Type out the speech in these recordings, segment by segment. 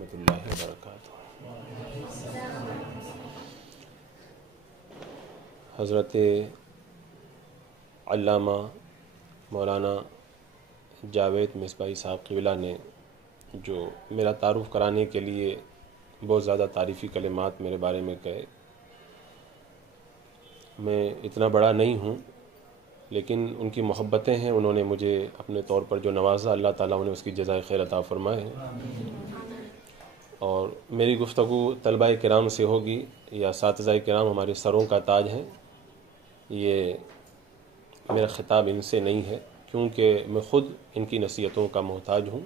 ورحمۃ اللہ وبرکاتہ۔ حضرت علامہ مولانا جاوید مصباحی صاحب قبلہ نے جو میرا تعارف کرانے کے لیے بہت زیادہ تعریفی کلمات میرے بارے میں کہے، میں اتنا بڑا نہیں ہوں، لیکن ان کی محبتیں ہیں، انہوں نے مجھے اپنے طور پر جو نوازا، اللہ تعالیٰ انہیں اس کی جزائے خیر عطا فرمائے۔ اور میری گفتگو طلبہ کرام سے ہوگی یا اساتذہ کرام ہمارے سروں کا تاج ہیں، یہ میرا خطاب ان سے نہیں ہے، کیونکہ میں خود ان کی نصیحتوں کا محتاج ہوں،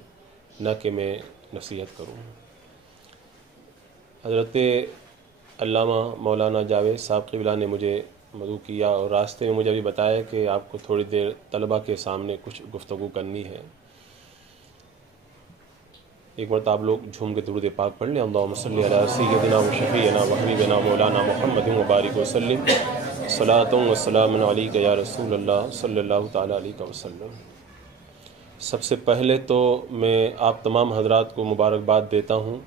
نہ کہ میں نصیحت کروں۔ حضرت علامہ مولانا جاوید صاحب قبلہ نے مجھے مدعو کیا اور راستے میں مجھے بھی بتایا کہ آپ کو تھوڑی دیر طلبہ کے سامنے کچھ گفتگو کرنی ہے۔ ایک مرتبہ آپ لوگ جھوم کے درود پاک پڑھ لیں، اللہم صلی علی سیدنا و شفیعنا و حبیبنا مولانا محمد مبارک وسلم، صلاۃ و سلام علیک یا رسول اللہ صلی اللہ تعالیٰ علیہ وسلم۔ سب سے پہلے تو میں آپ تمام حضرات کو مبارکباد دیتا ہوں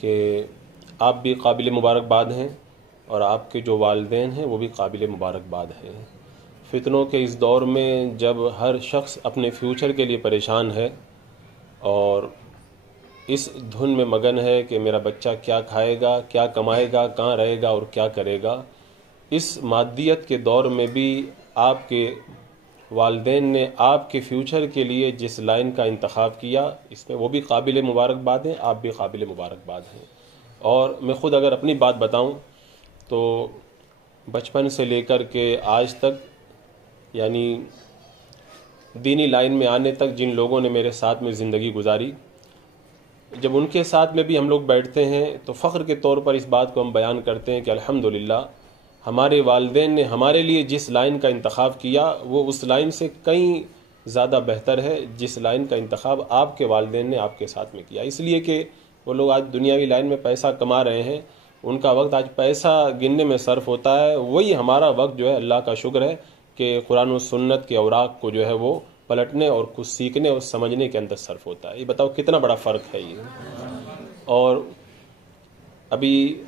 کہ آپ بھی قابل مبارکباد ہیں اور آپ کے جو والدین ہیں وہ بھی قابل مبارکباد ہیں۔ فتنوں کے اس دور میں جب ہر شخص اپنے فیوچر کے لیے پریشان ہے اور اس دھن میں مگن ہے کہ میرا بچہ کیا کھائے گا، کیا کمائے گا، کہاں رہے گا اور کیا کرے گا، اس مادیت کے دور میں بھی آپ کے والدین نے آپ کے فیوچر کے لیے جس لائن کا انتخاب کیا، اس میں وہ بھی قابل مبارکباد ہیں، آپ بھی قابل مبارکباد ہیں۔ اور میں خود اگر اپنی بات بتاؤں تو بچپن سے لے کر کے آج تک، یعنی دینی لائن میں آنے تک جن لوگوں نے میرے ساتھ میں زندگی گزاری، جب ان کے ساتھ میں بھی ہم لوگ بیٹھتے ہیں تو فخر کے طور پر اس بات کو ہم بیان کرتے ہیں کہ الحمدللہ ہمارے والدین نے ہمارے لیے جس لائن کا انتخاب کیا وہ اس لائن سے کئی زیادہ بہتر ہے جس لائن کا انتخاب آپ کے والدین نے آپ کے ساتھ میں کیا، اس لیے کہ وہ لوگ آج دنیاوی لائن میں پیسہ کما رہے ہیں، ان کا وقت آج پیسہ گننے میں صرف ہوتا ہے، وہی ہمارا وقت جو ہے اللہ کا شکر ہے کہ قرآن و سنت کے اوراق کو جو ہے وہ پلٹنے اور کچھ سیکھنے اور سمجھنے کے اندر صرف ہوتا ہے۔ یہ بتاؤ کتنا بڑا فرق ہے یہ۔ اور ابھی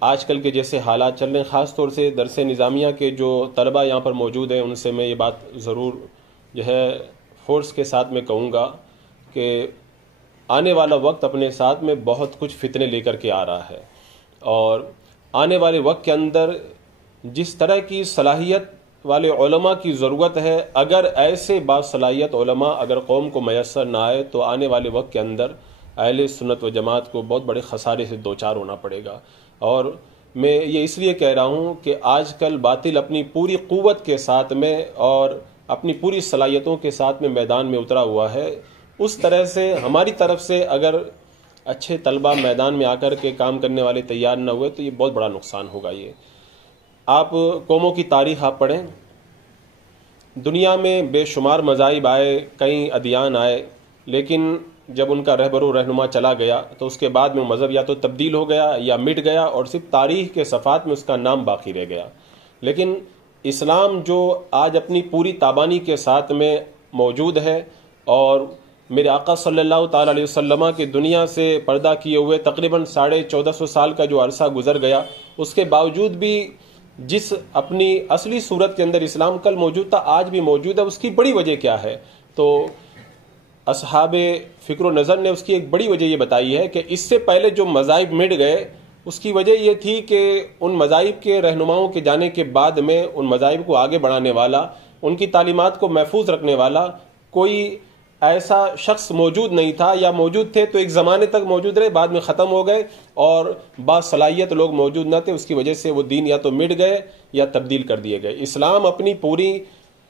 آج کل کے جیسے حالات چل رہے ہیں، خاص طور سے درس نظامیہ کے جو طلبہ یہاں پر موجود ہیں ان سے میں یہ بات ضرور جو ہے فورس کے ساتھ میں کہوں گا کہ آنے والا وقت اپنے ساتھ میں بہت کچھ فتنے لے کر کے آ رہا ہے، اور آنے والے وقت کے اندر جس طرح کی صلاحیت والے علماء کی ضرورت ہے، اگر ایسے باصلاحیت علماء اگر قوم کو میسر نہ آئے تو آنے والے وقت کے اندر اہل سنت و جماعت کو بہت بڑے خسارے سے دوچار ہونا پڑے گا۔ اور میں یہ اس لیے کہہ رہا ہوں کہ آج کل باطل اپنی پوری قوت کے ساتھ میں اور اپنی پوری صلاحیتوں کے ساتھ میں میدان میں اترا ہوا ہے، اس طرح سے ہماری طرف سے اگر اچھے طلبہ میدان میں آ کر کے کام کرنے والے تیار نہ ہوئے تو یہ بہت بڑا نقصان ہوگا۔ یہ آپ قوموں کی تاریخ آپ پڑھیں، دنیا میں بے شمار مذاہب آئے، کئی ادیان آئے، لیکن جب ان کا رہبر و رہنما چلا گیا تو اس کے بعد میں مذہب یا تو تبدیل ہو گیا یا مٹ گیا اور صرف تاریخ کے صفحات میں اس کا نام باقی رہ گیا۔ لیکن اسلام جو آج اپنی پوری تابانی کے ساتھ میں موجود ہے، اور میرے آقا صلی اللہ تعالیٰ علیہ وسلم کے دنیا سے پردہ کیے ہوئے تقریباً 1450 سال کا جو عرصہ گزر گیا، اس کے باوجود بھی جس اپنی اصلی صورت کے اندر اسلام کل موجود تھا آج بھی موجود ہے، اس کی بڑی وجہ کیا ہے؟ تو اصحاب فکر و نظر نے اس کی ایک بڑی وجہ یہ بتائی ہے کہ اس سے پہلے جو مذاہب مٹ گئے اس کی وجہ یہ تھی کہ ان مذاہب کے رہنماؤں کے جانے کے بعد میں ان مذاہب کو آگے بڑھانے والا، ان کی تعلیمات کو محفوظ رکھنے والا کوئی ایسا شخص موجود نہیں تھا، یا موجود تھے تو ایک زمانے تک موجود رہے، بعد میں ختم ہو گئے، اور باصلاحیت لوگ موجود نہ تھے، اس کی وجہ سے وہ دین یا تو مٹ گئے یا تبدیل کر دیے گئے۔ اسلام اپنی پوری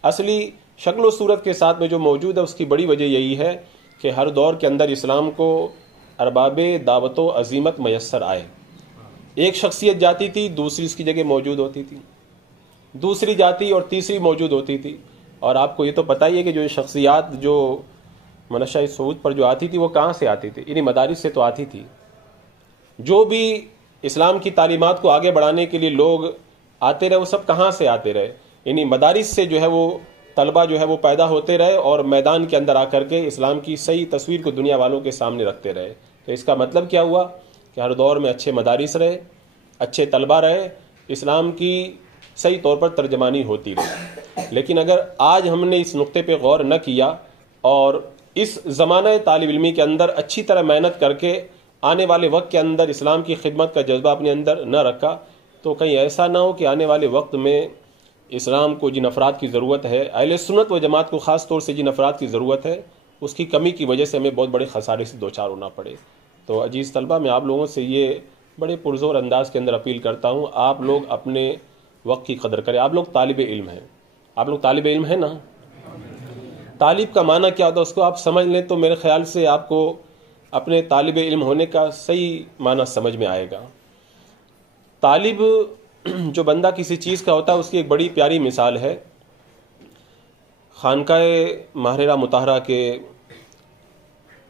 اصلی شکل و صورت کے ساتھ میں جو موجود ہے اس کی بڑی وجہ یہی ہے کہ ہر دور کے اندر اسلام کو ارباب دعوت و عظیمت میسر آئے۔ ایک شخصیت جاتی تھی، دوسری اس کی جگہ موجود ہوتی تھی، دوسری جاتی اور تیسری موجود ہوتی تھی۔ اور آپ کو یہ تو پتہ ہی ہے کہ جو شخصیات جو منشا صعود پر جو آتی تھی وہ کہاں سے آتی تھی؟ انہی مدارس سے تو آتی تھی۔ جو بھی اسلام کی تعلیمات کو آگے بڑھانے کے لیے لوگ آتے رہے وہ سب کہاں سے آتے رہے؟ انہی مدارس سے جو ہے وہ طلبہ جو ہے وہ پیدا ہوتے رہے اور میدان کے اندر آ کر کے اسلام کی صحیح تصویر کو دنیا والوں کے سامنے رکھتے رہے۔ تو اس کا مطلب کیا ہوا کہ ہر دور میں اچھے مدارس رہے، اچھے طلبہ رہے، اسلام کی صحیح طور پر ترجمانی ہوتی رہی۔ لیکن اگر آج ہم نے اس نقطے پہ غور نہ کیا اور اس زمانہ طالب علمی کے اندر اچھی طرح محنت کر کے آنے والے وقت کے اندر اسلام کی خدمت کا جذبہ اپنے اندر نہ رکھا، تو کہیں ایسا نہ ہو کہ آنے والے وقت میں اسلام کو جن افراد کی ضرورت ہے، اہل سنت و جماعت کو خاص طور سے جن افراد کی ضرورت ہے، اس کی کمی کی وجہ سے ہمیں بہت بڑے خسارے سے دوچار ہونا پڑے۔ تو عزیز طلبہ، میں آپ لوگوں سے یہ بڑے پرزور انداز کے اندر اپیل کرتا ہوں، آپ لوگ اپنے وقت کی قدر کریں۔ آپ لوگ طالب علم ہیں، آپ لوگ طالب علم ہیں نا؟ طالب کا معنی کیا ہوتا ہے اس کو آپ سمجھ لیں تو میرے خیال سے آپ کو اپنے طالب علم ہونے کا صحیح معنی سمجھ میں آئے گا۔ طالب جو بندہ کسی چیز کا ہوتا ہے، اس کی ایک بڑی پیاری مثال ہے خانقاہ ماہرہ مطہرہ کے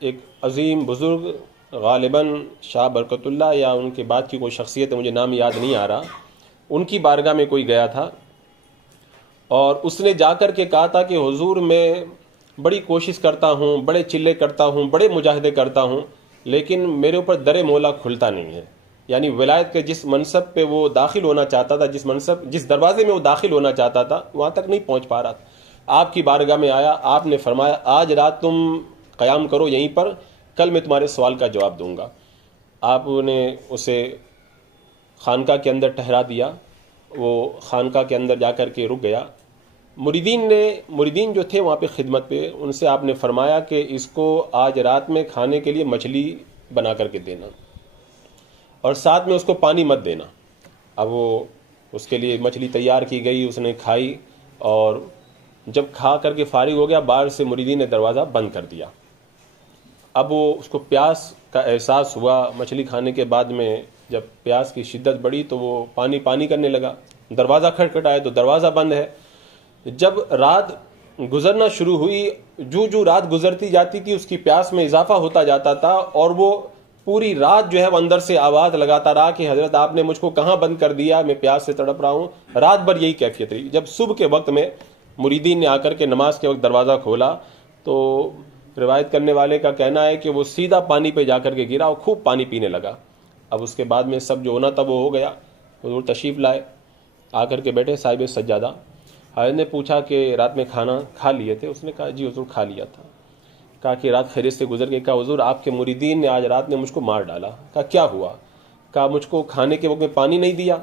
ایک عظیم بزرگ، غالباً شاہ برکت اللہ یا ان کے بعد کی کوئی شخصیت ہے، مجھے نام یاد نہیں آ رہا، ان کی بارگاہ میں کوئی گیا تھا اور اس نے جا کر کے کہا تھا کہ حضور میں بڑی کوشش کرتا ہوں، بڑے چلے کرتا ہوں، بڑے مجاہدے کرتا ہوں، لیکن میرے اوپر در مولا کھلتا نہیں ہے۔ یعنی ولایت کے جس منصب پہ وہ داخل ہونا چاہتا تھا، جس دروازے میں وہ داخل ہونا چاہتا تھا، وہاں تک نہیں پہنچ پا رہا تھا۔ آپ کی بارگاہ میں آیا، آپ نے فرمایا آج رات تم قیام کرو یہیں پر، کل میں تمہارے سوال کا جواب دوں گا۔ آپ نے اسے خانقاہ کے اندر ٹھہرا دیا، وہ خانقاہ کے اندر جا کر کے رک گیا۔ مریدین جو تھے وہاں پہ خدمت پہ، ان سے آپ نے فرمایا کہ اس کو آج رات میں کھانے کے لیے مچھلی بنا کر کے دینا اور ساتھ میں اس کو پانی مت دینا۔ اب وہ اس کے لیے مچھلی تیار کی گئی، اس نے کھائی اور جب کھا کر کے فارغ ہو گیا، باہر سے مریدین نے دروازہ بند کر دیا۔ اب وہ اس کو پیاس کا احساس ہوا، مچھلی کھانے کے بعد میں جب پیاس کی شدت بڑھی تو وہ پانی کرنے لگا، دروازہ کھٹکھٹایا تو دروازہ بند ہے۔ جب رات گزرنا شروع ہوئی، جو رات گزرتی جاتی تھی اس کی پیاس میں اضافہ ہوتا جاتا تھا اور وہ پوری رات جو ہے وہ اندر سے آواز لگاتا رہا کہ حضرت آپ نے مجھ کو کہاں بند کر دیا، میں پیاس سے تڑپ رہا ہوں۔ رات بھر یہی کیفیت رہی۔ جب صبح کے وقت میں مریدین نے آ کر کے نماز کے وقت دروازہ کھولا تو روایت کرنے والے کا کہنا ہے کہ وہ سیدھا پانی پہ جا کر کے گرا اور خوب پانی پینے لگا۔ اب اس کے بعد میں سب جو ہونا تھا وہ ہو گیا۔ حضور تشریف لائے، آ کر کے بیٹھے صاحب سجادہ۔ حضرت نے پوچھا کہ رات میں کھانا کھا لیے تھے؟ اس نے کہا جی حضور کھا لیا تھا۔ کہا کہ رات خیریت سے گزر گئی؟ کہا حضور آپ کے مریدین نے آج رات میں مجھ کو مار ڈالا۔ کہا کیا ہوا؟ کہا مجھ کو کھانے کے وقت میں پانی نہیں دیا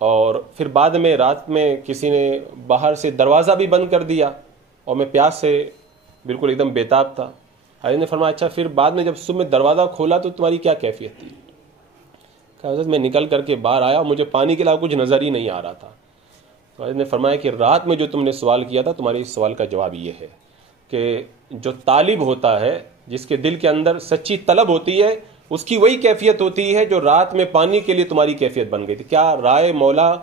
اور پھر بعد میں رات میں کسی نے باہر سے دروازہ بھی بند کر دیا اور میں پیاس سے بالکل ایک دم بیتاب تھا۔ حضرت نے فرمایا اچھا پھر بعد میں جب صبح میں دروازہ کھولا تو تمہاری کیا کیفیت تھی؟ کہا حضرت میں نکل کر کے باہر آیا، مجھے پانی کے علاوہ کچھ نظر ہی نہیں آ رہا تھا۔ تو حضرت نے فرمایا کہ رات میں جو تم نے سوال کیا تھا، تمہارے اس سوال کا جواب یہ ہے کہ جو طالب ہوتا ہے، جس کے دل کے اندر سچی طلب ہوتی ہے، اس کی وہی کیفیت ہوتی ہے جو رات میں پانی کے لیے تمہاری کیفیت بن گئی تھی۔ کیا رائے مولا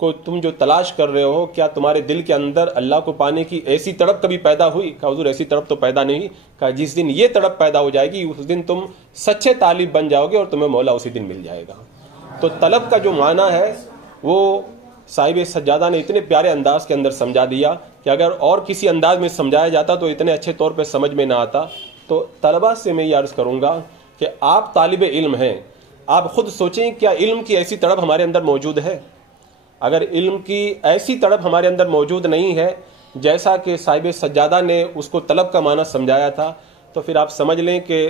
کو تم جو تلاش کر رہے ہو، کیا تمہارے دل کے اندر اللہ کو پانے کی ایسی تڑپ کبھی پیدا ہوئی؟ کہا حضور ایسی تڑپ تو پیدا نہیں۔ کہا جس دن یہ تڑپ پیدا ہو جائے گی اس دن تم سچے طالب بن جاؤ گے اور تمہیں مولا اسی دن مل جائے گا۔ تو طلب کا جو معنی ہے وہ صاحب سجادہ نے اتنے پیارے انداز کے اندر سمجھا دیا کہ اگر اور کسی انداز میں سمجھایا جاتا تو اتنے اچھے طور پہ سمجھ میں نہ آتا۔ تو طلبہ سے میں یہ عرض کروں گا کہ آپ طالب علم ہیں، آپ خود سوچیں کیا علم کی ایسی تڑپ ہمارے اندر موجود ہے؟ اگر علم کی ایسی تڑپ ہمارے اندر موجود نہیں ہے جیسا کہ صاحب سجادہ نے اس کو طلب کا معنی سمجھایا تھا، تو پھر آپ سمجھ لیں کہ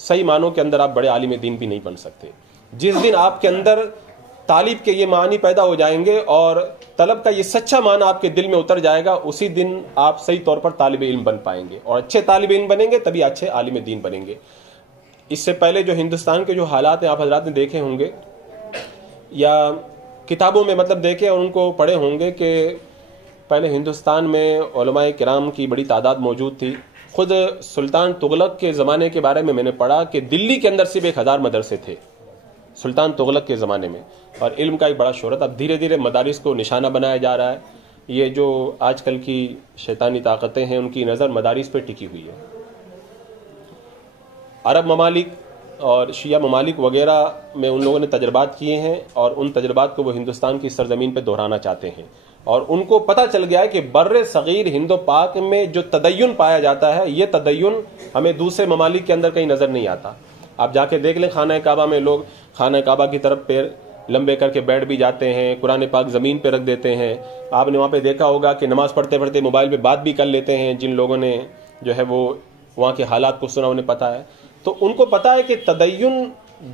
صحیح معنوں کے اندر آپ بڑے عالم دین بھی نہیں بن سکتے۔ جس دن آپ کے اندر طالب کے یہ معنی پیدا ہو جائیں گے اور طلب کا یہ سچا معنی آپ کے دل میں اتر جائے گا، اسی دن آپ صحیح طور پر طالب علم بن پائیں گے اور اچھے طالب علم بنیں گے تبھی اچھے عالم دین بنیں گے۔ اس سے پہلے جو ہندوستان کے جو حالات ہیں آپ حضرات نے دیکھے ہوں گے یا کتابوں میں مطلب دیکھے اور ان کو پڑھے ہوں گے کہ پہلے ہندوستان میں علماء کرام کی بڑی تعداد موجود تھی۔ خود سلطان تغلق کے زمانے کے بارے میں نے پڑھا کہ دلی کے اندر صرف 1000 مدرسے تھے سلطان تغلق کے زمانے میں، اور علم کا ایک بڑا شہرت۔ اب دھیرے دھیرے مدارس کو نشانہ بنایا جا رہا ہے۔ یہ جو آج کل کی شیطانی طاقتیں ہیں ان کی نظر مدارس پہ ٹکی ہوئی ہے۔ عرب ممالک اور شیعہ ممالک وغیرہ میں ان لوگوں نے تجربات کیے ہیں اور ان تجربات کو وہ ہندوستان کی سرزمین پہ دہرانا چاہتے ہیں، اور ان کو پتہ چل گیا ہے کہ بر صغیر ہند و پاک میں جو تدین پایا جاتا ہے یہ تدین ہمیں دوسرے ممالک کے اندر کہیں نظر نہیں آتا۔ آپ جا کے دیکھ لیں خانہ کعبہ میں لوگ خانہ کعبہ کی طرف پیر لمبے کر کے بیٹھ بھی جاتے ہیں, قرآن پاک زمین پہ رکھ دیتے ہیں. آپ نے وہاں پہ دیکھا ہوگا کہ نماز پڑھتے پڑھتے موبائل پہ بات بھی کر لیتے ہیں. جن لوگوں نے جو ہے وہ وہاں کے حالات کو سنا انہیں پتا ہے, تو ان کو پتا ہے کہ تدین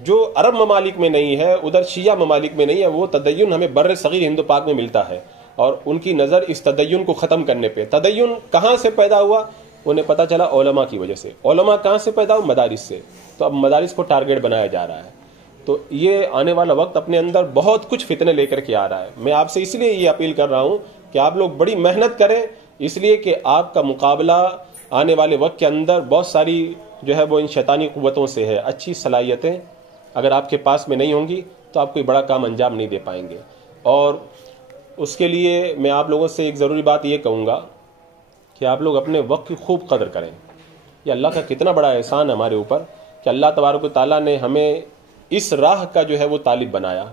جو عرب ممالک میں نہیں ہے, ادھر شیعہ ممالک میں نہیں ہے, وہ تدین ہمیں بر صغیر ہند پاک میں ملتا ہے. اور ان کی نظر اس تدین کو ختم کرنے پہ. تدین کہاں سے پیدا ہوا انہیں پتا چلا, علماء کی وجہ سے. علماء کہاں سے پیدا ہوا؟ مدارس سے. تو اب مدارس کو ٹارگیٹ بنایا جا رہا ہے. تو یہ آنے والا وقت اپنے اندر بہت کچھ فتنے لے کر کے آ رہا ہے. میں آپ سے اس لیے یہ اپیل کر رہا ہوں کہ آپ لوگ بڑی محنت کریں, اس لیے کہ آپ کا مقابلہ آنے والے وقت کے اندر بہت ساری جو ہے وہ ان شیطانی قوتوں سے ہے. اچھی صلاحیتیں اگر آپ کے پاس میں نہیں ہوں گی تو آپ کوئی بڑا کام انجام نہیں دے پائیں گے. اور اس کے لیے میں آپ لوگوں سے ایک ضروری بات یہ کہوں گا کہ آپ لوگ اپنے وقت کی خوب قدر کریں. یہ اللہ کا کتنا بڑا احسان ہے ہمارے اوپر کہ اللہ تبارک و تعالیٰ نے ہمیں اس راہ کا جو ہے وہ طالب بنایا,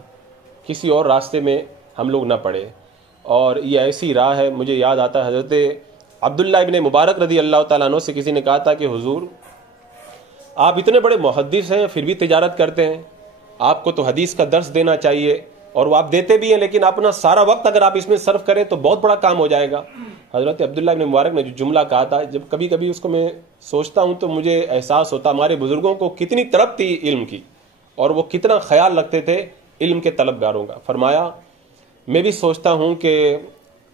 کسی اور راستے میں ہم لوگ نہ پڑے. اور یہ ایسی راہ ہے, مجھے یاد آتا ہے حضرت عبداللہ ابن مبارک رضی اللہ تعالیٰ عنہ سے کسی نے کہا تھا کہ حضور آپ اتنے بڑے محدث ہیں پھر بھی تجارت کرتے ہیں, آپ کو تو حدیث کا درس دینا چاہیے, اور وہ آپ دیتے بھی ہیں, لیکن اپنا سارا وقت اگر آپ اس میں صرف کریں تو بہت بڑا کام ہو جائے گا. حضرت عبداللہ ابن مبارک نے جو جملہ کہا تھا, جب کبھی کبھی اس کو میں سوچتا ہوں تو مجھے احساس ہوتا ہمارے بزرگوں کو کتنی طلب تھی علم کی, اور وہ کتنا خیال رکھتے تھے علم کے طلبگاروں کا. فرمایا میں بھی سوچتا ہوں کہ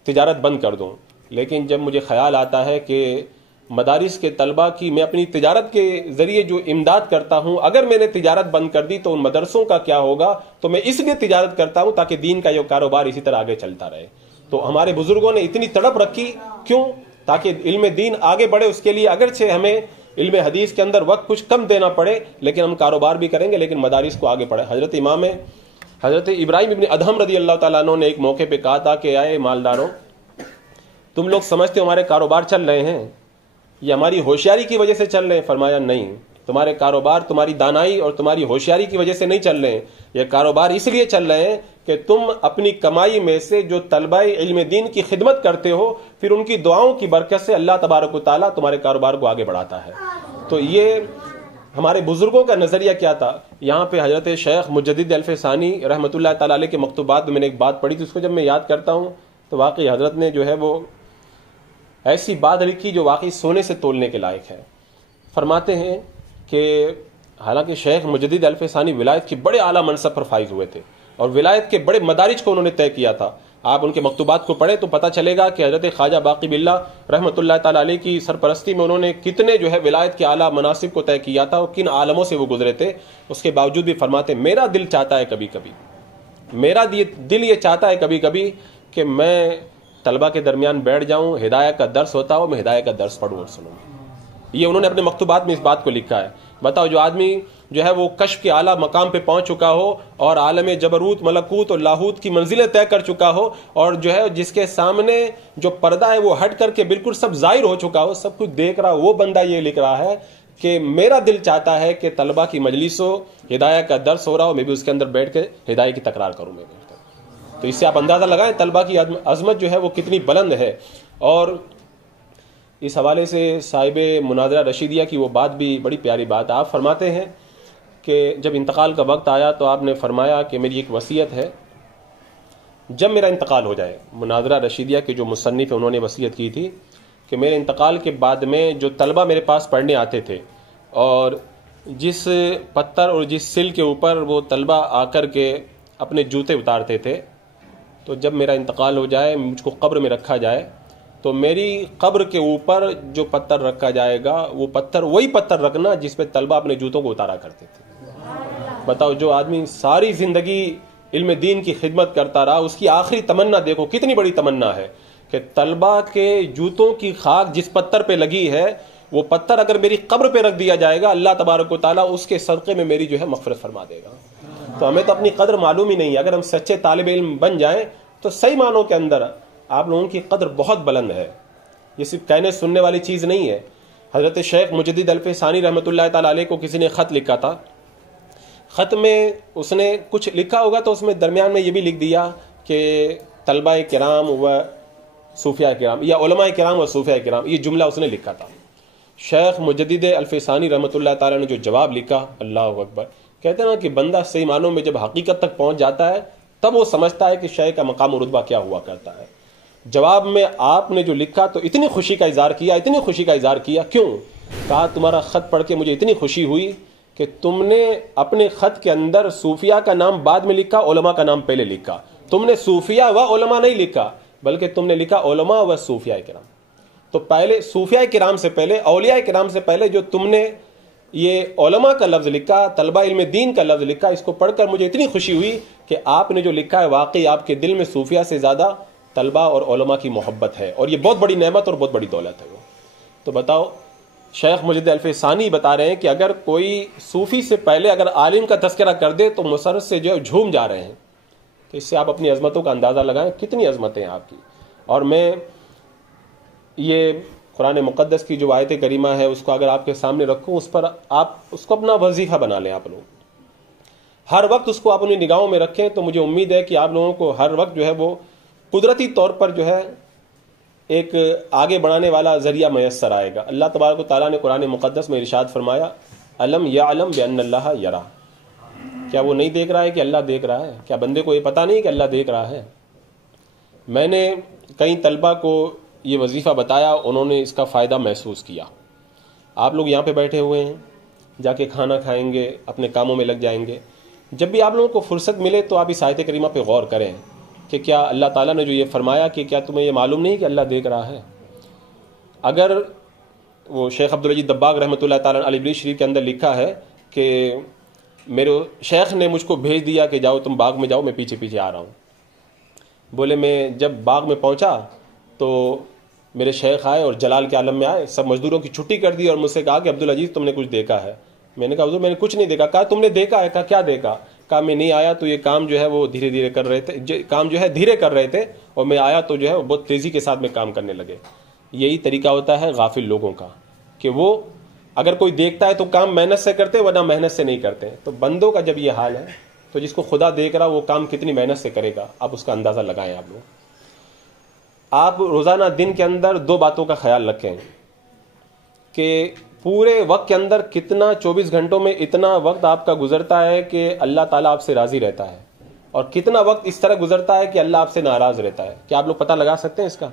تجارت بند کر دوں, لیکن جب مجھے خیال آتا ہے کہ مدارس کے طلبہ کی میں اپنی تجارت کے ذریعے جو امداد کرتا ہوں, اگر میں نے تجارت بند کر دی تو ان مدرسوں کا کیا ہوگا. تو میں اس لیے تجارت کرتا ہوں تاکہ دین کا یہ کاروبار اسی طرح آگے چلتا رہے. تو ہمارے بزرگوں نے اتنی تڑپ رکھی, کیوں؟ تاکہ علم دین آگے بڑھے. اس کے لیے اگرچہ ہمیں علم حدیث کے اندر وقت کچھ کم دینا پڑے, لیکن ہم کاروبار بھی کریں گے, لیکن مدارس کو آگے بڑھے. حضرت ابراہیم ابن ادہم رضی اللہ تعالیٰ عنہ نے ایک موقع پہ کہا تھا کہ اے مالداروں, تم لوگ سمجھتے ہو ہمارے کاروبار چل رہے ہیں, یہ ہماری ہوشیاری کی وجہ سے چل رہے ہیں. فرمایا نہیں, تمہارے کاروبار تمہاری دانائی اور تمہاری ہوشیاری کی وجہ سے نہیں چل رہے ہیں. یہ کاروبار اس لیے چل رہے ہیں کہ تم اپنی کمائی میں سے جو طلبہ علم دین کی خدمت کرتے ہو, پھر ان کی دعاؤں کی برکت سے اللہ تبارک و تعالیٰ تمہارے کاروبار کو آگے بڑھاتا ہے. تو یہ ہمارے بزرگوں کا نظریہ کیا تھا. یہاں پہ حضرت شیخ مجدد الف ثانی رحمۃ اللہ تعالیٰ علیہ کے مکتوبات میں نے ایک بات پڑھی تھی, اس کو جب میں یاد کرتا ہوں تو واقعی حضرت نے جو ہے وہ ایسی بات لکھی جو واقعی سونے سے تولنے کے لائق ہے. فرماتے ہیں کہ حالانکہ شیخ مجدد الف ثانی ولایت کے بڑے اعلیٰ منصب پر فائز ہوئے تھے اور ولایت کے بڑے مدارج کو انہوں نے طے کیا تھا. آپ ان کے مکتوبات کو پڑھیں تو پتہ چلے گا کہ حضرت خواجہ باقی باللہ رحمۃ اللہ تعالیٰ علیہ کی سرپرستی میں انہوں نے کتنے جو ہے ولایت کے اعلیٰ مناصب کو طے کیا تھا اور کن عالموں سے وہ گزرے تھے. اس کے باوجود بھی فرماتے ہیں میرا دل چاہتا ہے کبھی کبھی, میرا دل یہ چاہتا ہے کبھی کبھی کہ میں طلبہ کے درمیان بیٹھ جاؤں, ہدایت کا درس ہوتا ہو, میں ہدایت کا درس پڑھوں اور سنوں. یہ انہوں نے اپنے مکتوبات میں اس بات کو لکھا ہے. بتاؤ, جو آدمی جو ہے وہ کشف کے اعلیٰ مقام پہ پہنچ چکا ہو اور عالم جبروت ملکوت اور لاہوت کی منزلیں طے کر چکا ہو, اور جو ہے جس کے سامنے جو پردہ ہے وہ ہٹ کر کے بالکل سب ظاہر ہو چکا ہو, سب کچھ دیکھ رہا, وہ بندہ یہ لکھ رہا ہے کہ میرا دل چاہتا ہے کہ طلبہ کی مجلس ہو, ہدایت کا درس ہو رہا ہو, میں بھی اس کے اندر بیٹھ کے ہدایت کی تکرار کروں میں بیٹھ کر. تو اس سے آپ اندازہ لگائیں طلبہ کی عظمت جو ہے وہ کتنی بلند ہے. اور اس حوالے سے صاحب مناظرہ رشیدیہ کی وہ بات بھی بڑی پیاری بات ہے. آپ فرماتے ہیں کہ جب انتقال کا وقت آیا تو آپ نے فرمایا کہ میری ایک وصیت ہے, جب میرا انتقال ہو جائے, مناظرہ رشیدیہ کے جو مصنف ہیں انہوں نے وصیت کی تھی کہ میرے انتقال کے بعد میں جو طلبہ میرے پاس پڑھنے آتے تھے اور جس پتھر اور جس سل کے اوپر وہ طلبہ آ کر کے اپنے جوتے اتارتے تھے, تو جب میرا انتقال ہو جائے, مجھ کو قبر میں رکھا جائے, تو میری قبر کے اوپر جو پتھر رکھا جائے گا وہ پتھر وہی پتھر رکھنا جس پہ طلبہ اپنے جوتوں کو اتارا کرتے تھے. بتاؤ, جو آدمی ساری زندگی علم دین کی خدمت کرتا رہا, اس کی آخری تمنا دیکھو کتنی بڑی تمنا ہے کہ طلبہ کے جوتوں کی خاک جس پتھر پہ لگی ہے وہ پتھر اگر میری قبر پہ رکھ دیا جائے گا, اللہ تبارک و تعالیٰ اس کے صدقے میں میری جو ہے مغفرت فرما دے گا. تو ہمیں تو اپنی قدر معلوم ہی نہیں ہے. اگر ہم سچے طالب علم بن جائیں تو صحیح معنوں کے اندر آپ لوگوں کی قدر بہت بلند ہے. یہ صرف کہنے سننے والی چیز نہیں ہے. حضرت شیخ مجدد الف ثانی رحمۃ اللہ تعالیٰ علیہ کو کسی نے خط لکھا تھا. خط میں اس نے کچھ لکھا ہوگا تو اس میں درمیان میں یہ بھی لکھ دیا کہ طلبہ کرام و صوفیاء کرام, یا علماء کرام و صوفیاء کرام, یہ جملہ اس نے لکھا تھا. شیخ مجدد الفسانی رحمۃ اللہ تعالیٰ نے جو جواب لکھا، اللہ اکبر، کہتے ہیں نا کہ بندہ صحیح معنوں میں جب حقیقت تک پہنچ جاتا ہے تب وہ سمجھتا ہے کہ شیخ کا مقام و رتبہ کیا ہوا کرتا ہے۔ جواب میں آپ نے جو لکھا تو اتنی خوشی کا اظہار کیا، اتنی خوشی کا اظہار کیا، کیوں؟ کہا تمہارا خط پڑھ کے مجھے اتنی خوشی ہوئی کہ تم نے اپنے خط کے اندر صوفیہ کا نام بعد میں لکھا، علماء کا نام پہلے لکھا۔ تم نے صوفیہ و علماء نہیں لکھا، بلکہ تم نے لکھا علماء و صوفیہ کرام۔ تو پہلے صوفیہ کرام سے پہلے، اولیاء کرام سے پہلے جو تم نے یہ علماء کا لفظ لکھا، طلبہ علم دین کا لفظ لکھا، اس کو پڑھ کر مجھے اتنی خوشی ہوئی کہ آپ نے جو لکھا ہے واقعی آپ کے دل میں صوفیہ سے زیادہ طلبہ اور علماء کی محبت ہے، اور یہ بہت بڑی نعمت اور بہت بڑی دولت ہے وہ۔ تو بتاؤ، شیخ مجدد الفسانی بتا رہے ہیں کہ اگر کوئی صوفی سے پہلے اگر عالم کا تذکرہ کر دے تو مسرت سے جو جھوم جا رہے ہیں۔ تو اس سے آپ اپنی عظمتوں کا اندازہ لگائیں، کتنی عظمتیں ہیں آپ کی۔ اور میں یہ قرآن مقدس کی جو آیت کریمہ ہے اس کو اگر آپ کے سامنے رکھوں، اس پر آپ اس کو اپنا وظیفہ بنا لیں۔ آپ لوگ ہر وقت اس کو اپنی نگاہوں میں رکھیں، تو مجھے امید ہے کہ آپ لوگوں کو ہر وقت جو ہے وہ قدرتی طور پر جو ہے ایک آگے بڑھانے والا ذریعہ میسر آئے گا۔ اللہ تبارک و تعالیٰ نے قرآن مقدس میں ارشاد فرمایا، الم یعلم بان اللہ یرا، کیا وہ نہیں دیکھ رہا ہے کہ اللہ دیکھ رہا ہے؟ کیا بندے کو یہ پتہ نہیں کہ اللہ دیکھ رہا ہے؟ میں نے کئی طلبہ کو یہ وظیفہ بتایا، انہوں نے اس کا فائدہ محسوس کیا۔ آپ لوگ یہاں پہ بیٹھے ہوئے ہیں، جا کے کھانا کھائیں گے، اپنے کاموں میں لگ جائیں گے، جب بھی آپ لوگوں کو فرصت ملے تو آپ اس آیت کریمہ پہ غور کریں کہ کیا اللہ تعالیٰ نے جو یہ فرمایا کہ کیا تمہیں یہ معلوم نہیں کہ اللہ دیکھ رہا ہے؟ اگر وہ شیخ عبدالعزیز دباغ رحمۃ اللہ تعالیٰ علی بریلوی شریف کے اندر لکھا ہے کہ میرے شیخ نے مجھ کو بھیج دیا کہ جاؤ تم باغ میں جاؤ، میں پیچھے پیچھے آ رہا ہوں۔ بولے میں جب باغ میں پہنچا تو میرے شیخ آئے اور جلال کے عالم میں آئے، سب مزدوروں کی چھٹی کر دی اور مجھ سے کہا کہ عبدالعزیز تم نے کچھ دیکھا ہے؟ میں نے کہا حضور میں نے کچھ نہیں دیکھا۔ کہا تم نے دیکھا ہے؟ کہا کیا دیکھا؟ کہا میں نہیں آیا تو یہ کام جو ہے وہ دھیرے دھیرے کر رہے تھے، کام جو ہے دھیرے کر رہے تھے، اور میں آیا تو جو ہے بہت تیزی کے ساتھ میں کام کرنے لگے۔ یہی طریقہ ہوتا ہے غافل لوگوں کا کہ وہ اگر کوئی دیکھتا ہے تو کام محنت سے کرتے ورنہ محنت سے نہیں کرتے۔ تو بندوں کا جب یہ حال ہے تو جس کو خدا دیکھ رہا وہ کام کتنی محنت سے کرے گا، آپ اس کا اندازہ لگائیں۔ آپ لوگ آپ روزانہ دن کے اندر دو باتوں کا خیال رکھیں کہ پورے وقت کے اندر کتنا 24 گھنٹوں میں اتنا وقت آپ کا گزرتا ہے کہ اللہ تعالیٰ آپ سے راضی رہتا ہے، اور کتنا وقت اس طرح گزرتا ہے کہ اللہ آپ سے ناراض رہتا ہے۔ کیا آپ لوگ پتہ لگا سکتے ہیں اس کا؟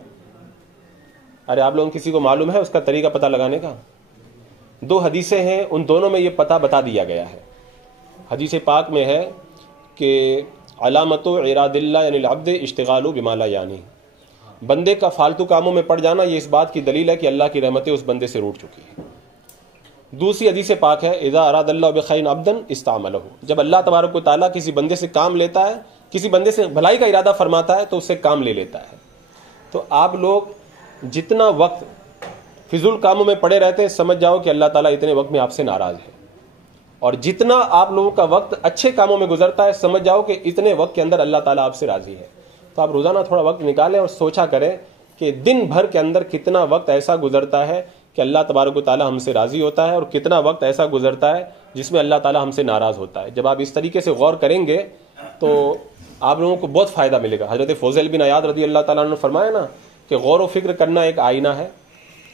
ارے آپ لوگوں کسی کو معلوم ہے اس کا طریقہ پتہ لگانے کا؟ دو حدیثیں ہیں، ان دونوں میں یہ پتہ بتا دیا گیا ہے۔ حدیث پاک میں ہے کہ علامت عراد اللہ یعنی العبد اشتغال بما لا یعنی، بندے کا فالتو کاموں میں پڑ جانا یہ اس بات کی دلیل ہے کہ اللہ کی رحمتیں اس بندے سے روٹ چکی ہیں۔ دوسری حدیث پاک ہے اذا اراد اللہ بخیر عبدا استعملہ، جب اللہ تبارک و تعالیٰ کسی بندے سے کام لیتا ہے، کسی بندے سے بھلائی کا ارادہ فرماتا ہے تو اس سے کام لے لیتا ہے۔ تو آپ لوگ جتنا وقت فضول کاموں میں پڑے رہتے ہیں سمجھ جاؤ کہ اللہ تعالیٰ اتنے وقت میں آپ سے ناراض ہے، اور جتنا آپ لوگوں کا وقت اچھے کاموں میں گزرتا ہے سمجھ جاؤ کہ اتنے وقت کے اندر اللہ تعالیٰ آپ سے راضی ہے۔ تو آپ روزانہ تھوڑا وقت نکالیں اور سوچا کریں کہ دن بھر کے اندر کتنا وقت ایسا گزرتا ہے کہ اللہ تبارک و تعالیٰ ہم سے راضی ہوتا ہے، اور کتنا وقت ایسا گزرتا ہے جس میں اللہ تعالیٰ ہم سے ناراض ہوتا ہے۔ جب آپ اس طریقے سے غور کریں گے تو آپ لوگوں کو بہت فائدہ ملے گا۔ حضرت فضیل بن عیاض رضی اللہ تعالیٰ عنہ نے فرمایا نا کہ غور و فکر کرنا ایک آئینہ ہے۔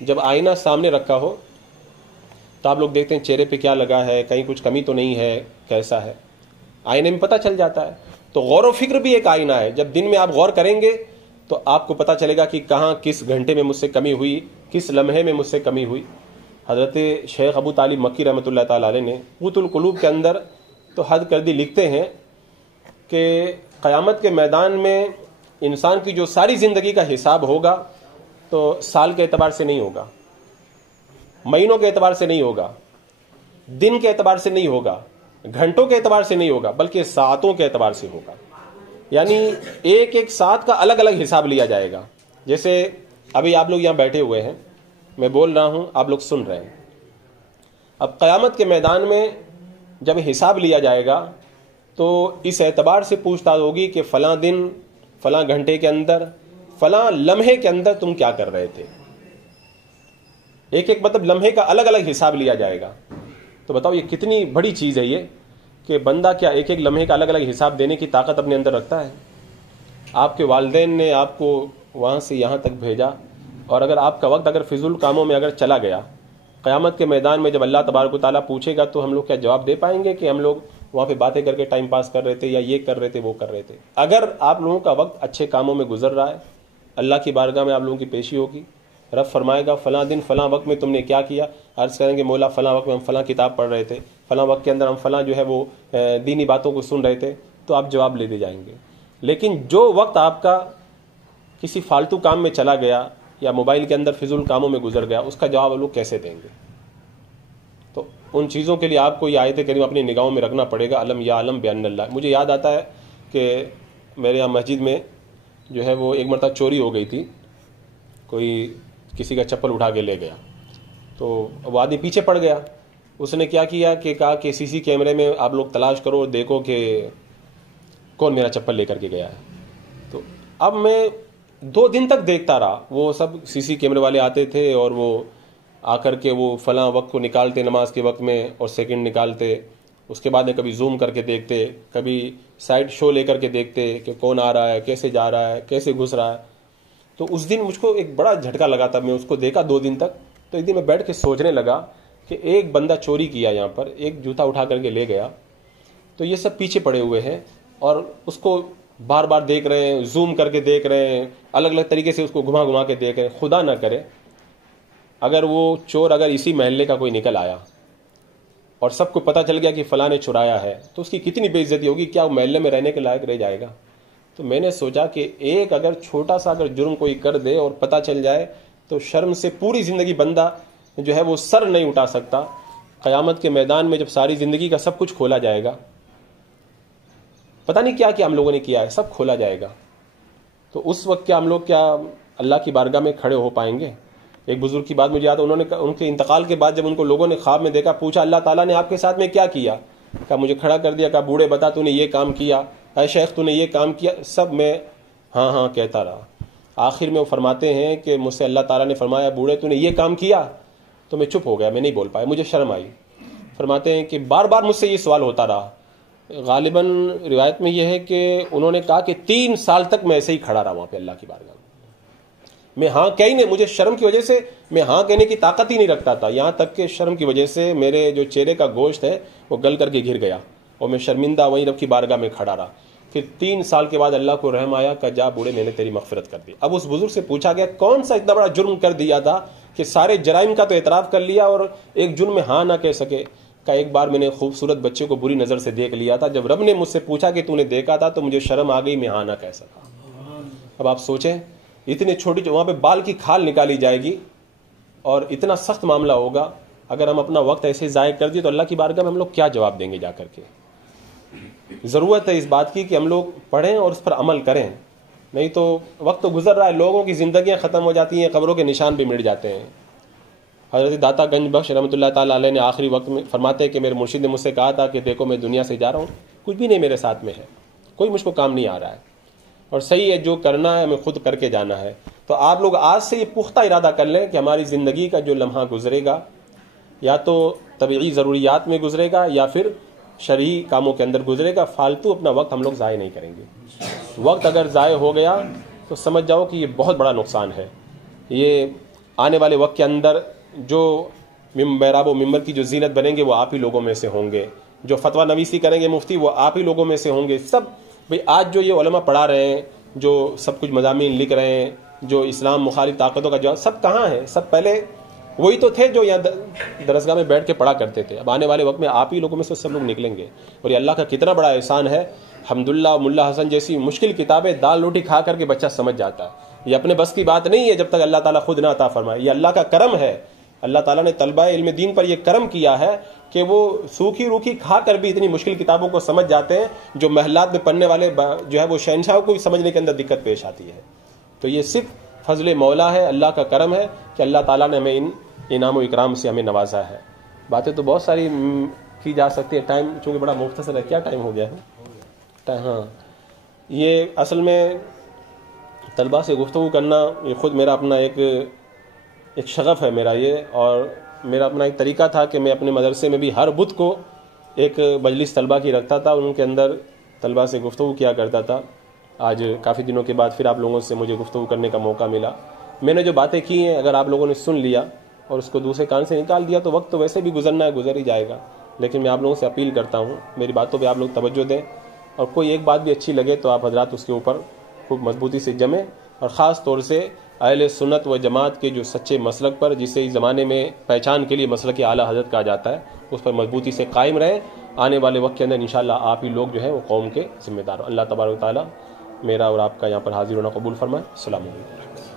جب آئینہ سامنے رکھا ہو تو آپ لوگ دیکھتے ہیں چہرے پہ کیا لگا ہے، کہیں کچھ کمی تو نہیں ہے، کیسا ہے، آئینے میں پتہ چل جاتا ہے۔ تو غور و فکر بھی ایک آئینہ ہے۔ جب دن میں آپ غور کریں گے تو آپ کو پتہ چلے گا کہ کہاں کس گھنٹے میں مجھ سے کمی ہوئی، کس لمحے میں مجھ سے کمی ہوئی۔ حضرت شیخ ابو طالب مکی رحمۃ اللہ تعالیٰ علیہ نے قوت القلوب کے اندر تو حد کر دی، لکھتے ہیں کہ قیامت کے میدان میں انسان کی جو ساری زندگی کا حساب ہوگا تو سال کے اعتبار سے نہیں ہوگا، مہینوں کے اعتبار سے نہیں ہوگا، دن کے اعتبار سے نہیں ہوگا، گھنٹوں کے اعتبار سے نہیں ہوگا، بلکہ ساعتوں کے اعتبار سے ہوگا۔ یعنی ایک ایک ساعت کا الگ الگ حساب لیا جائے گا۔ جیسے ابھی آپ لوگ یہاں بیٹھے ہوئے ہیں، میں بول رہا ہوں، آپ لوگ سن رہے ہیں۔ اب قیامت کے میدان میں جب حساب لیا جائے گا تو اس اعتبار سے پوچھ تاچھ ہوگی کہ فلاں دن، فلاں گھنٹے کے اندر، فلاں لمحے کے اندر تم کیا کر رہے تھے۔ ایک ایک مطلب لمحے کا الگ الگ حساب لیا جائے گا۔ تو بتاؤ یہ کتنی بڑی چیز ہے یہ کہ بندہ کیا ایک ایک لمحے کا الگ الگ حساب دینے کی طاقت اپنے اندر رکھتا ہے۔ آپ کے والدین نے آپ کو وہاں سے یہاں تک بھیجا، اور اگر آپ کا وقت اگر فضول کاموں میں اگر چلا گیا قیامت کے میدان میں جب اللہ تبارک و تعالیٰ پوچھے گا تو ہم لوگ کیا جواب دے پائیں گے کہ ہم لوگ وہاں پہ باتیں کر کے ٹائم پاس کر رہے تھے یا یہ کر رہے تھے وہ کر رہے تھے؟ اگر آپ لوگوں کا وقت اچھے کاموں میں گزر رہا ہے، اللہ کی بارگاہ میں آپ لوگوں کی پیشی ہوگی، رب فرمائے گا فلاں دن فلاں وقت میں تم نے کیا کیا، عرض کریں گے مولا فلاں وقت میں ہم فلاں کتاب پڑھ رہے تھے، فلاں وقت کے اندر ہم فلاں جو ہے وہ دینی باتوں کو سن رہے تھے، تو آپ جواب لے دے جائیں گے۔ لیکن جو وقت آپ کا کسی فالتو کام میں چلا گیا یا موبائل کے اندر فضول کاموں میں گزر گیا، اس کا جواب لوگ کیسے دیں گے؟ تو ان چیزوں کے لیے آپ کو یہ آیت کریم اپنی نگاہوں میں رکھنا پڑے گا۔ علم یا علم بان اللہ۔ مجھے یاد آتا ہے کہ میرے یہاں مسجد میں جو ہے وہ ایک مرتبہ چوری ہو گئی تھی، کوئی کسی کا چپل اٹھا کے لے گیا، تو وہ آدمی پیچھے پڑ گیا۔ اس نے کیا کیا کہ کہا کہ سی سی کیمرے میں آپ لوگ تلاش کرو اور دیکھو کہ کون میرا چپل لے کر کے گیا ہے۔ تو اب میں 2 دن تک دیکھتا رہا، وہ سب سی سی کیمرے والے آتے تھے اور وہ آ کر کے وہ فلاں وقت کو نکالتے نماز کے وقت میں اور سیکنڈ نکالتے، اس کے بعد میں کبھی زوم کر کے دیکھتے، کبھی سائڈ شو لے کر کے دیکھتے کہ کون آ رہا ہے، کیسے جا رہا ہے، کیسے گھس رہا ہے۔ تو اس دن مجھ کو ایک بڑا جھٹکا لگا تھا، میں اس کو دیکھا 2 دن تک، تو ایک دن میں بیٹھ کے سوچنے لگا کہ ایک بندہ چوری کیا یہاں پر، ایک جوتا اٹھا کر کے لے گیا، تو یہ سب پیچھے پڑے ہوئے ہیں اور اس کو بار بار دیکھ رہے ہیں، زوم کر کے دیکھ رہے ہیں، الگ الگ طریقے سے اس کو گھما گھما کے دیکھ رہے ہیں۔ خدا نہ کرے اگر وہ چور اگر اسی محلے کا کوئی نکل آیا اور سب کو پتہ چل گیا کہ فلاں نے چرایا ہے، تو اس کی کتنی بے عزتی ہوگی، کیا وہ محلے میں رہنے کے لائق رہ جائے گا؟ تو میں نے سوچا کہ ایک اگر چھوٹا سا اگر جرم کوئی کر دے اور پتہ چل جائے تو شرم سے پوری زندگی بندہ جو ہے وہ سر نہیں اٹھا سکتا۔ قیامت کے میدان میں جب ساری زندگی کا سب کچھ کھولا جائے گا، پتہ نہیں کیا کیا ہم لوگوں نے کیا ہے، سب کھولا جائے گا، تو اس وقت کیا ہم لوگ کیا اللہ کی بارگاہ میں کھڑے ہو پائیں گے؟ ایک بزرگ کی بات مجھے یاد ہے، انہوں نے ان کے انتقال کے بعد جب ان کو لوگوں نے خواب میں دیکھا، پوچھا اللہ تعالیٰ نے آپ کے ساتھ میں کیا کیا؟ کہا مجھے کھڑا کر دیا، کہا بوڑھے بتا تو نے یہ کام کیا، اے شیخ تو نے یہ کام کیا، سب میں ہاں ہاں کہتا رہا۔ آخر میں وہ فرماتے ہیں کہ مجھ سے اللہ تعالیٰ نے فرمایا بوڑھے تو نے یہ کام کیا، تو میں چپ ہو گیا، میں نہیں بول پایا، مجھے شرم آئی۔ فرماتے ہیں کہ بار بار مجھ سے یہ سوال ہوتا رہا، غالباً روایت میں یہ ہے کہ انہوں نے کہا کہ 3 سال تک میں ایسے ہی کھڑا رہا وہاں پہ اللہ کی بارگاہ میں، میں ہاں کہیں نہیں، مجھے شرم کی وجہ سے میں ہاں کہنے کی طاقت ہی نہیں رکھتا تھا، یہاں تک کہ شرم کی وجہ سے میرے جو چہرے کا گوشت ہے وہ گل کر کے گر گیا اور میں شرمندہ وہیں رب کی بارگاہ میں کھڑا رہا۔ پھر 3 سال کے بعد اللہ کو رحم آیا کہ جا بوڑھے میں نے تیری مغفرت کر دی۔ اب اس بزرگ سے پوچھا گیا کون سا اتنا بڑا جرم کر دیا تھا کہ سارے جرائم کا تو اعتراف کر لیا اور ایک جرم میں ہاں نہ کہہ سکے؟ کہ ایک بار میں نے خوبصورت بچے کو بری نظر سے دیکھ لیا تھا، جب رب نے مجھ سے پوچھا کہ تو نے دیکھا تھا تو مجھے شرم آ گئی، میں ہاں نہ کہہ سکا۔ اب آپ سوچیں اتنے چھوٹی وہاں پہ بال کی کھال نکالی جائے گی اور اتنا سخت معاملہ ہوگا، اگر ہم اپنا وقت ایسے ضائع کر دیں تو اللہ کی بارگاہ میں ہم لوگ کیا جواب دیں گے جا کر کے؟ ضرورت ہے اس بات کی کہ ہم لوگ پڑھیں اور اس پر عمل کریں، نہیں تو وقت تو گزر رہا ہے، لوگوں کی زندگیاں ختم ہو جاتی ہیں، قبروں کے نشان بھی مٹ جاتے ہیں۔ حضرت داتا گنج بخش رحمۃ اللہ تعالیٰ علیہ نے آخری وقت میں فرماتے ہیں کہ میرے مرشد نے مجھ سے کہا تھا کہ دیکھو میں دنیا سے جا رہا ہوں، کچھ بھی نہیں میرے ساتھ میں ہے، کوئی مجھ کو کام نہیں آ رہا ہے، اور صحیح ہے جو کرنا ہے ہمیں خود کر کے جانا ہے۔ تو آپ لوگ آج سے یہ پختہ ارادہ کر لیں کہ ہماری زندگی کا جو لمحہ گزرے گا یا تو طبعی ضروریات میں گزرے گا یا پھر شرعی کاموں کے اندر گزرے گا، فالتو اپنا وقت ہم لوگ ضائع نہیں کریں گے۔ وقت اگر ضائع ہو گیا تو سمجھ جاؤ کہ یہ بہت بڑا نقصان ہے۔ یہ آنے والے وقت کے اندر جو محراب و ممبر کی جو زینت بنیں گے وہ آپ ہی لوگوں میں سے ہوں گے، جو فتویٰ نویسی کریں گے مفتی وہ آپ ہی لوگوں میں سے ہوں گے۔ سب بھئی آج جو یہ علماء پڑھا رہے ہیں، جو سب کچھ مضامین لکھ رہے ہیں، جو اسلام مخالف طاقتوں کا جواب، سب کہاں ہیں؟ سب پہلے وہی تو تھے جو یہاں درسگاہ میں بیٹھ کے پڑھا کرتے تھے۔ اب آنے والے وقت میں آپ ہی لوگوں میں سے سب لوگ نکلیں گے، اور یہ اللہ کا کتنا بڑا احسان ہے۔ حمداللہ اور ملا حسن جیسی مشکل کتابیں دال روٹی کھا کر کے بچہ سمجھ جاتا ہے۔ یہ اپنے بس کی بات نہیں ہے جب تک اللہ تعالیٰ خود نہ عطا فرمائے، یہ اللہ کا کرم ہے۔ اللہ تعالیٰ نے طلبہ علم دین پر یہ کرم کیا ہے کہ وہ سوکھی روکھی کھا کر بھی اتنی مشکل کتابوں کو سمجھ جاتے ہیں جو محلات میں پڑھنے والے جو ہے وہ شہنشاہوں کو بھی سمجھنے کے اندر دقت پیش آتی ہے۔ تو یہ صرف فضل مولا ہے، اللہ کا کرم ہے کہ اللہ تعالیٰ نے ہمیں ان انعام و اکرام سے ہمیں نوازا ہے۔ باتیں تو بہت ساری کی جا سکتی ہے، ٹائم چونکہ بڑا مختصر ہے۔ کیا ٹائم ہو گیا ہے؟ ہاں، یہ اصل میں طلبہ سے گفتگو کرنا یہ خود میرا اپنا ایک شغف ہے میرا یہ، اور میرا اپنا ایک طریقہ تھا کہ میں اپنے مدرسے میں بھی ہر بدھ کو ایک مجلس طلبہ کی رکھتا تھا، ان کے اندر طلبہ سے گفتگو کیا کرتا تھا۔ آج کافی دنوں کے بعد پھر آپ لوگوں سے مجھے گفتگو کرنے کا موقع ملا۔ میں نے جو باتیں کی ہیں اگر آپ لوگوں نے سن لیا اور اس کو دوسرے کان سے نکال دیا تو وقت تو ویسے بھی گزرنا ہے، گزر ہی جائے گا. لیکن میں آپ لوگوں سے اپیل کرتا ہوں، میری باتوں پہ آپ لوگ توجہ دیں، اور کوئی ایک بات بھی اچھی لگے تو آپ حضرات اس کے اوپر خوب مضبوطی سے جمیں، اور خاص طور سے اہل سنت و جماعت کے جو سچے مسلک پر، جسے اس زمانے میں پہچان کے لیے مسلک اعلیٰ حضرت کہا جاتا ہے، اس پر مضبوطی سے قائم رہیں. آنے والے وقت کے اندر انشاءاللہ آپ ہی لوگ جو ہیں وہ قوم کے ذمہ دار ہوں. اللہ تبارک و تعالیٰ میرا اور آپ کا یہاں پر حاضر ہونا قبول فرمائے. السلام علیکم.